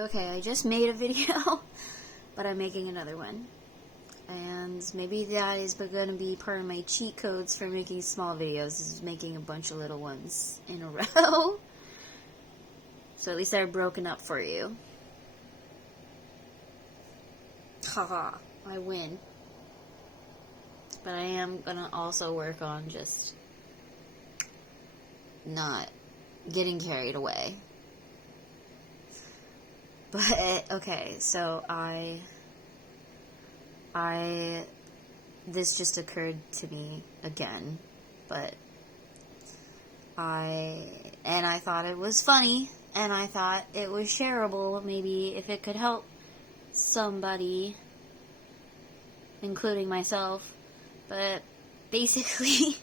Okay, I just made a video, but I'm making another one. And maybe that is going to be part of my cheat codes for making small videos, is making a bunch of little ones in a row. So at least they're broken up for you. Haha, I win. But I am going to also work on just not getting carried away. But, okay, so this just occurred to me again, but I thought it was funny, and I thought it was shareable, maybe if it could help somebody, including myself, but basically,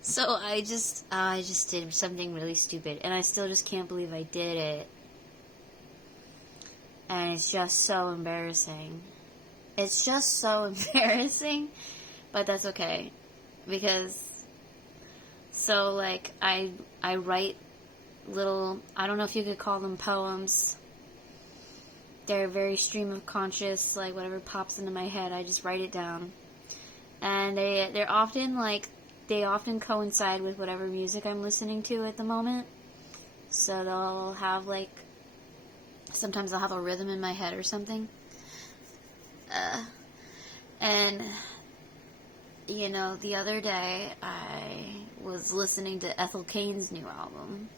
so I just did something really stupid, and I still just can't believe I did it, and it's just so embarrassing. It's just so embarrassing, but that's okay, because, so, like, I write little, I don't know if you could call them poems. They're very stream of conscious, like, whatever pops into my head, I just write it down. And they're often, like, they often coincide with whatever music I'm listening to at the moment. So they'll have, like, sometimes I'll have a rhythm in my head or something. And, you know, the other day I was listening to Ethel Cain's new album.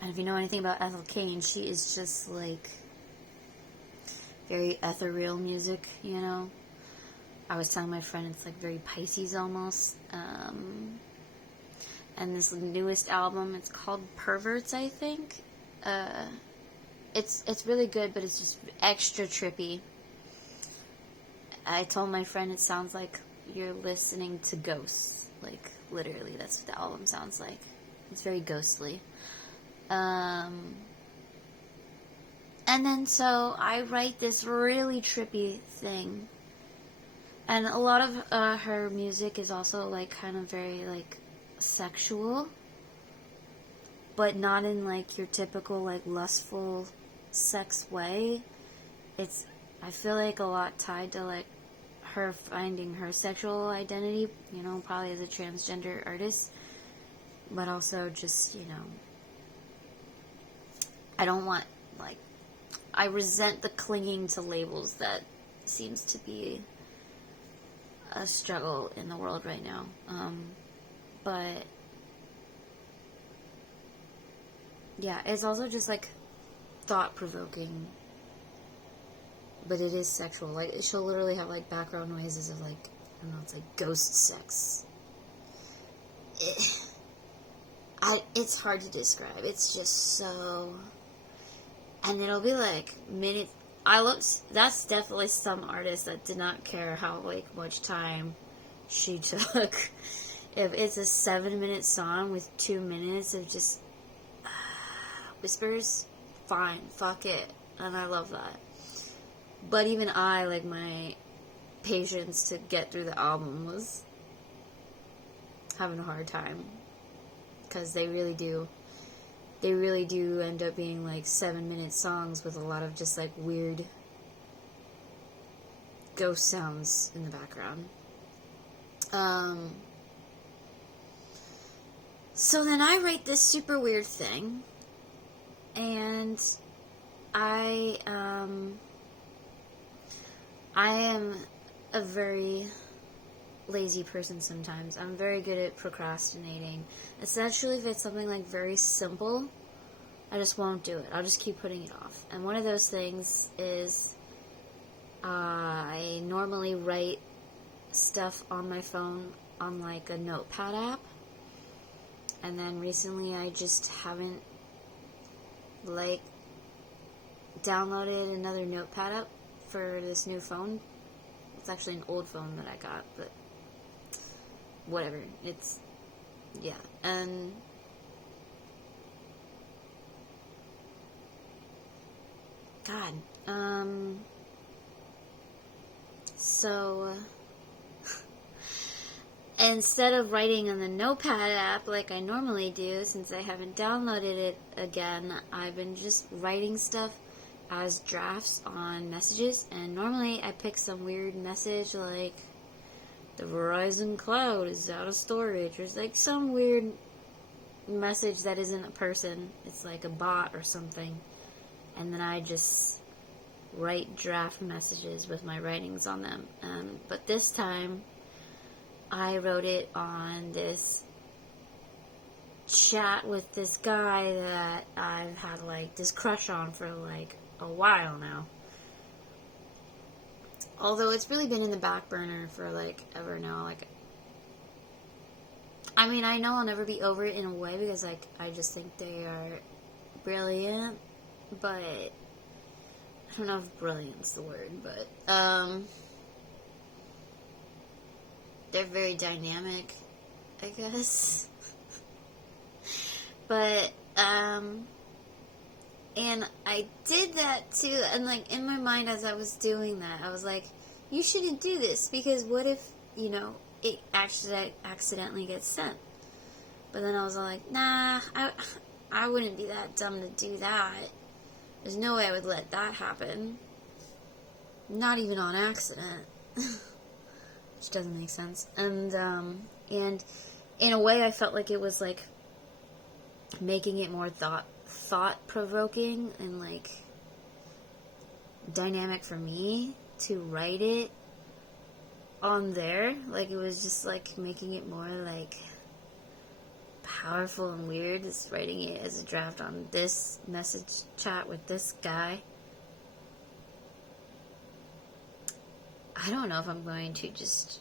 And if you know anything about Ethel Cain, she is just, like, very ethereal music, you know? I was telling my friend it's, like, very Pisces almost. And this newest album, it's called Perverts, I think. It's really good, but it's just extra trippy. I told my friend it sounds like you're listening to ghosts. Like, literally, that's what the album sounds like. It's very ghostly. And then so I write this really trippy thing. And a lot of her music is also, like, kind of very, like, sexual. But not in, like, your typical, like, lustful sex way. It's, I feel like, a lot tied to, like, her finding her sexual identity, you know, probably as a transgender artist, but also just, you know, I don't want, like, I resent the clinging to labels that seems to be a struggle in the world right now, but yeah, it's also just, like, thought-provoking, but it is sexual. Like, she'll literally have, like, background noises of, like, I don't know, it's like ghost sex. It's hard to describe. It's just so, and it'll be, like, minutes. That's definitely some artist that did not care how, like, much time she took. If it's a 7-minute song with 2 minutes of just whispers, fine, fuck it, and I love that. But even like, my patience to get through the album was having a hard time, because they really do end up being, like, 7-minute songs with a lot of just, like, weird ghost sounds in the background. So then I write this super weird thing, and I am a very lazy person sometimes. I'm very good at procrastinating. Especially if it's something, like, very simple, I just won't do it. I'll just keep putting it off. And one of those things is I normally write stuff on my phone on, like, a notepad app. And then recently I just haven't, like, downloaded another notepad app for this new phone. It's actually an old phone that I got, but whatever. It's, yeah. And God, so instead of writing on the Notepad app like I normally do, since I haven't downloaded it again, I've been just writing stuff as drafts on messages, and normally I pick some weird message like the Verizon cloud is out of storage, or it's like some weird message that isn't a person, it's like a bot or something, and then I just write draft messages with my writings on them. But this time I wrote it on this chat with this guy that I've had like this crush on for like a while now. Although it's really been in the back burner for like ever now. Like, I mean, I know I'll never be over it in a way because like I just think they are brilliant, but I don't know if brilliant's the word, but they're very dynamic, I guess. But and I did that too, and like in my mind as I was doing that, I was like, you shouldn't do this, because what if, you know, it actually accidentally gets sent? But then I was like, nah, I wouldn't be that dumb to do that. There's no way I would let that happen. Not even on accident. Which doesn't make sense. And in a way I felt like it was like making it more thought-provoking and like dynamic for me to write it on there. Like it was just like making it more like powerful and weird, just writing it as a draft on this message chat with this guy. I don't know if I'm going to just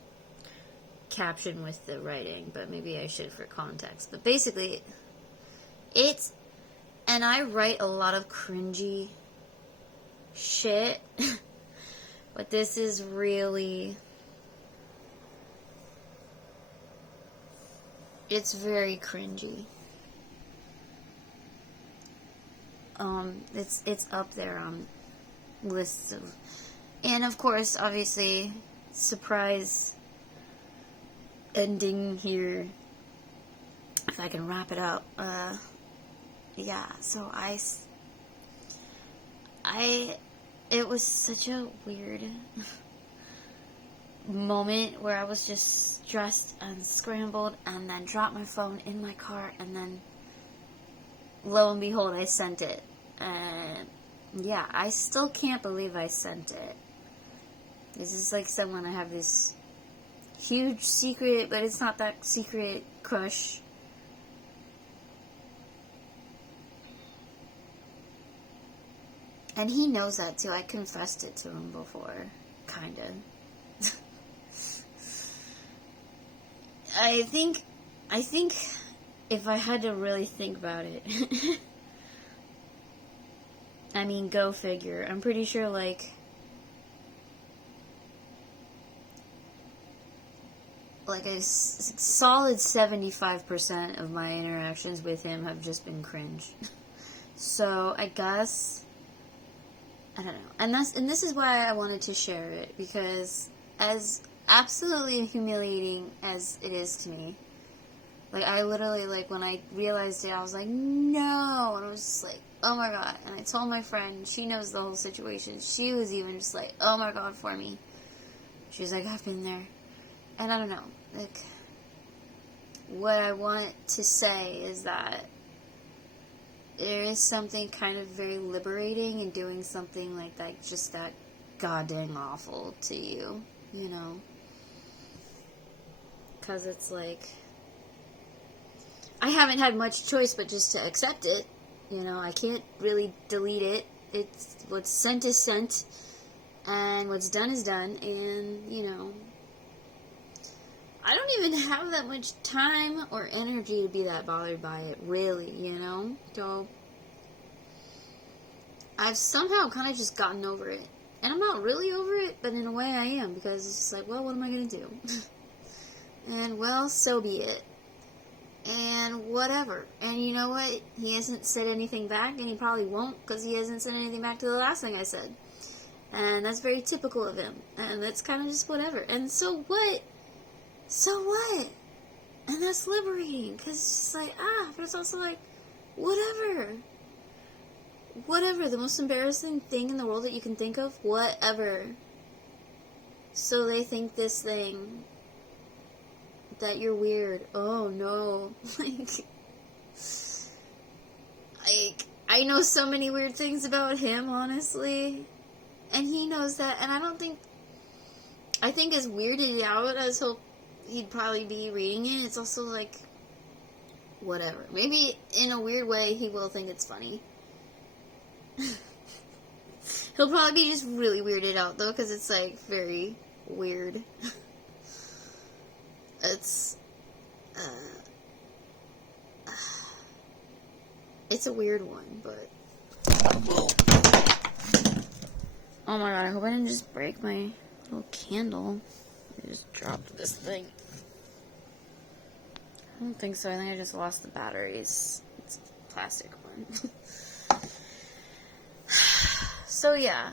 caption with the writing, but maybe I should for context. But basically, and I write a lot of cringy shit, but this is really, it's very cringy. It's up there on lists of, and of course, obviously, surprise ending here, if I can wrap it up. Yeah, so it was such a weird moment where I was just stressed and scrambled, and then dropped my phone in my car, and then lo and behold, I sent it. And yeah, I still can't believe I sent it. This is like someone I have this huge secret, but it's not that secret, crush. And he knows that too. I confessed it to him before, kinda. I think if I had to really think about it, I mean, go figure. I'm pretty sure like a solid 75% of my interactions with him have just been cringe. So I guess, I don't know. And this is why I wanted to share it, because as absolutely humiliating as it is to me, like I literally, like when I realized it, I was like, no, and I was just like, oh my god. And I told my friend, she knows the whole situation, she was even just like, oh my god, for me. She was like, I've been there. And I don't know, like, what I want to say is that there is something kind of very liberating in doing something like that, just that goddamn awful to you, you know? Because it's like, I haven't had much choice but just to accept it, you know? I can't really delete it. It's, what's sent is sent, and what's done is done, and, you know, I don't even have that much time or energy to be that bothered by it, really, you know? So, I've somehow kind of just gotten over it. And I'm not really over it, but in a way I am, because it's just like, well, what am I going to do? And, well, so be it. And whatever. And you know what? He hasn't said anything back, and he probably won't, because he hasn't said anything back to the last thing I said. And that's very typical of him. And that's kind of just whatever. And so what? so what? And that's liberating, because it's just like, but it's also like, whatever. Whatever, the most embarrassing thing in the world that you can think of, whatever. So they think this thing, that you're weird. Oh no. I know so many weird things about him, honestly. And he knows that, and I think as weirded out as he'd probably be reading it, it's also like, whatever. Maybe in a weird way he will think it's funny. He'll probably be just really weirded out, though, because it's, like, very weird. It's a weird one, but... Oh my god, I hope I didn't just break my little candle. I just dropped this thing. I don't think so. I think I just lost the batteries. It's a plastic one. So yeah.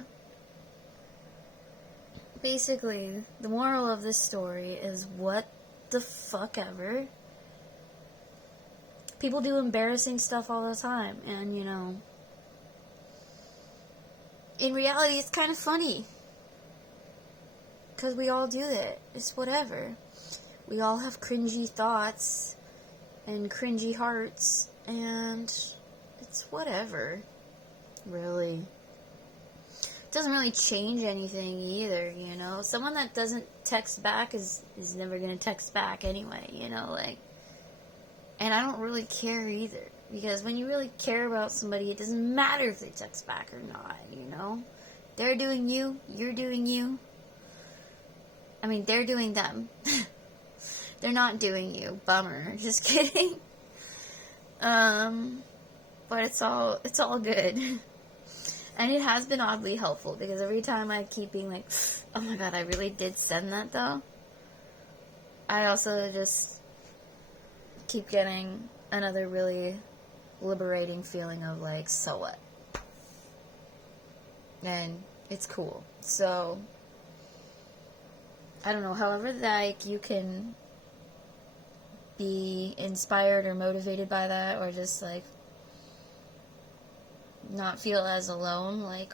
Basically, the moral of this story is what the fuck ever. People do embarrassing stuff all the time, and you know, in reality it's kind of funny. Because we all do it. It's whatever. We all have cringy thoughts and cringy hearts, and it's whatever. Really. It doesn't really change anything either, you know? Someone that doesn't text back is never gonna text back anyway, you know? Like, and I don't really care either. Because when you really care about somebody, it doesn't matter if they text back or not, you know? They're doing you, you're doing you. I mean, they're doing them. They're not doing you. Bummer. Just kidding. But it's all good. And it has been oddly helpful, because every time I keep being like, oh my god, I really did send that though, I also just keep getting another really liberating feeling of like, so what? And it's cool. So, I don't know, however, like, you can be inspired or motivated by that, or just, like, not feel as alone, like,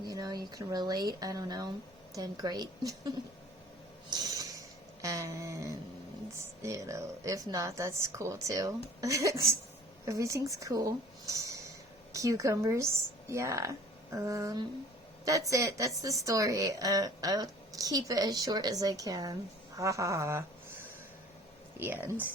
you know, you can relate, I don't know, then great. And, you know, if not, that's cool too. Everything's cool. Cucumbers, yeah. That's it, that's the story. I'll keep it as short as I can. Ha ha ha. The end.